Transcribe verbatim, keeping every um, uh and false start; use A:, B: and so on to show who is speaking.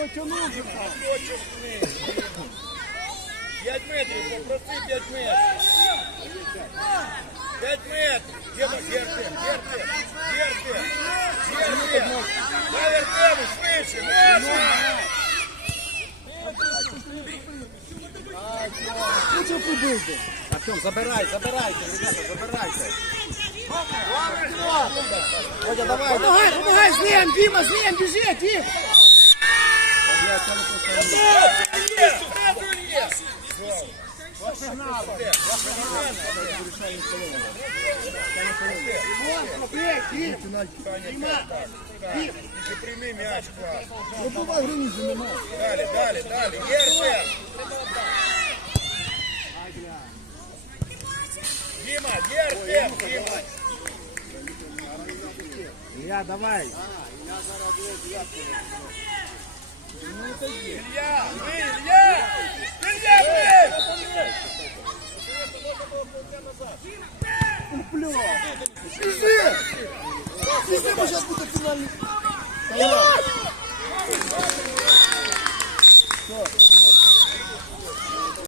A: натягнув же.
B: П'ять метрів, попроси п'ять метрів. П'ять метрів. Діма, Єртем, Єртем, Єртем, Єртем. Дай Єртему, швидше, можна.
A: Ну що побити?
C: Артем, забирай, забирайте, ребята, забирайте. Водя, давай.
A: Помагай, помагай, з ним, Діма, з ним, біжи, Дім.
B: Є, зразу є. Тільки прийми м'яч, клас.
A: Пробувай границю, немає.
B: Далі, далі, далі. Єртем. Діма, Єртем, Діма.
C: Илья, давай.
B: Илья, ви, Илья! Илья, ви!
A: Біжи! Біжи, бо зараз буде фінальний. Все.